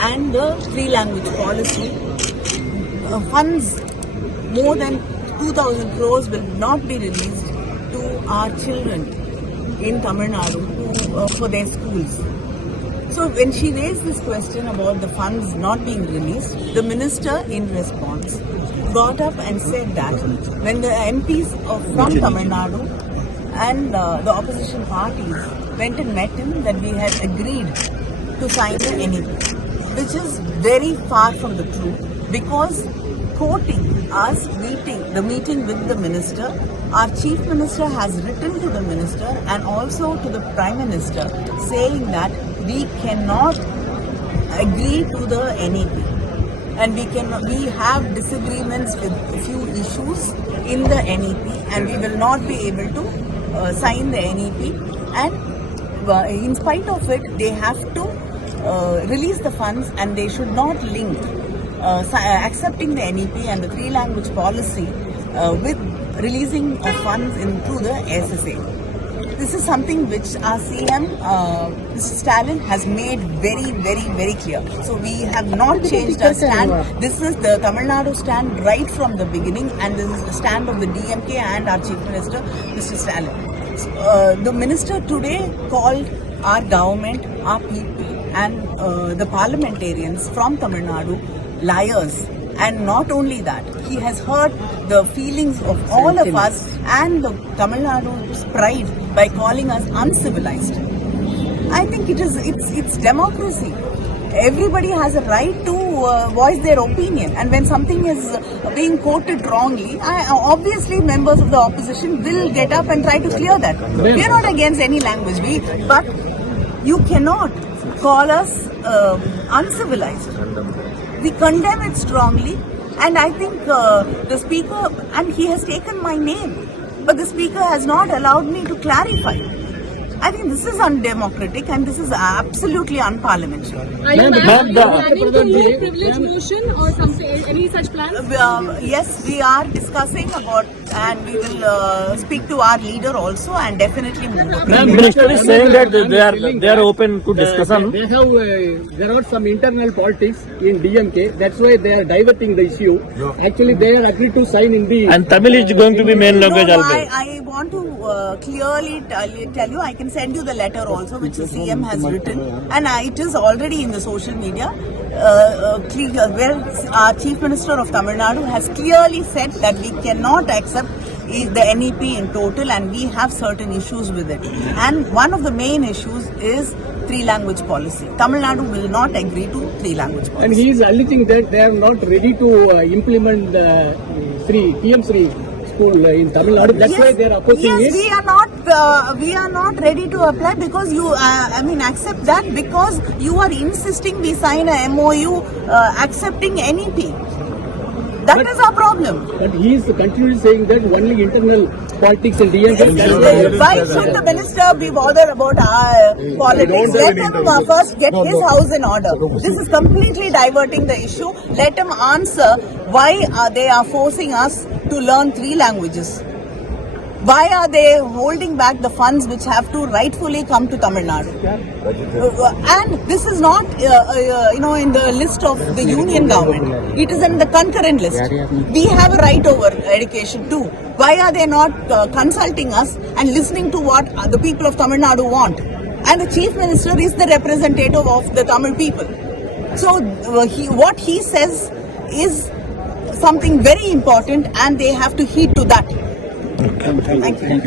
And the three-language policy, funds more than 2,000 crores will not be released to our children in Tamil Nadu for their schools. So when she raised this question about the funds not being released, the minister in response got up and said that when the MPs from Tamil Nadu and the opposition parties went and met him, that we had agreed to sign the NEP, which is very far from the truth, because quoting us the meeting with the minister, our chief minister has written to the minister and also to the prime minister saying that we cannot agree to the NEP and we have disagreements with a few issues in the NEP and we will not be able to sign the NEP, and in spite of it they have to release the funds and they should not link accepting the NEP and the three-language policy with releasing of funds through the SSA. This is something which our CM, Mr. Stalin, has made very, very, very clear. So we have not changed our stand. This is the Tamil Nadu stand right from the beginning, and this is the stand of the DMK and our Chief Minister, Mr. Stalin. The minister today called our government, our people, and the parliamentarians from Tamil Nadu liars. And not only that, he has hurt the feelings of all of us and the Tamil Nadu's pride by calling us uncivilized. I think it's democracy. Everybody has a right to voice their opinion, and when something is being quoted wrongly, obviously members of the opposition will get up and try to clear that. We are not against any language, but you cannot call us uncivilized. We condemn it strongly, and I think the speaker, and he has taken my name, but the speaker has not allowed me to clarify. I think this is undemocratic and this is absolutely unparliamentary. Are you planning to move privilege motion or something, any such plans? Yes, we are discussing about, and we will speak to our leader also and definitely move. The minister is saying that they are open to discussion. There are some internal politics in DMK. That's why they are diverting the issue. Actually, they are agreed to sign in the. And Tamil is going to be main language also. I want to clearly tell you. I can send you the letter also, which the CM has written, and it is already in the social media. Where our Chief Minister of Tamil Nadu has clearly said that we cannot accept the NEP in total, and we have certain issues with it. And one of the main issues is three-language policy. Tamil Nadu will not agree to three-language policy. And he is alleging that they are not ready to implement TM3 school in Tamil Nadu. That's why they are opposing it. Yes, we are not ready to apply because you, accept that because you are insisting we sign a MOU accepting NEP. That is our problem. But he is continually saying that only internal politics in DMK. Why should the minister be bothered about our politics? Let him first get his house in order. This is completely diverting the issue. Let him answer why they are forcing us to learn three languages. Why are they holding back the funds which have to rightfully come to Tamil Nadu? And this is not, in the list of the union government. It is in the concurrent list. We have a right over education too. Why are they not consulting us and listening to what the people of Tamil Nadu want? And the Chief Minister is the representative of the Tamil people. So what he says is something very important, and they have to heed to that. Thank you.